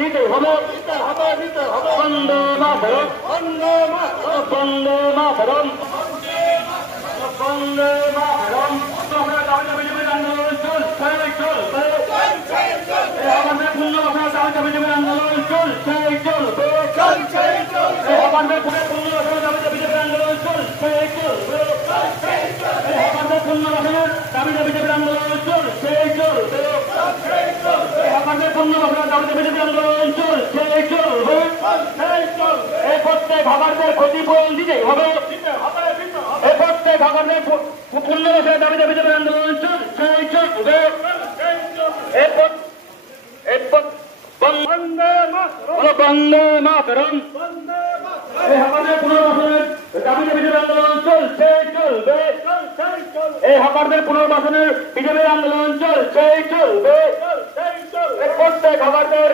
নিতে হবে বন্দে মাতরম বন্দে মাতরম বন্দে মাতরম বন্দে মাতরম আন্দোলন চলছে আমাদের পূর্ণ আন্দোলন চলছে আমাদের পূর্ণ আন্দোলন চলছে আমাদের পূর্ণ আন্দোলন চলছে আমাদের পূর্ণ আন্দোলন চলছে এই প্রত্যেক ভাগারদের ক্ষতিপূরণ দিতেই হবে এই প্রত্যেক ভাগারদের পূর্ণ দাবিতে বিজেপি আন্দোলন চলছে বন্দে মাতরম আমাদের পুনর্বাসনের দাবিতে বিজেপি আন্দোলন চলবে এই হকারদের পুনর্বাসনের বিজেপি আন্দোলন চলবে প্রত্যেক হকারদের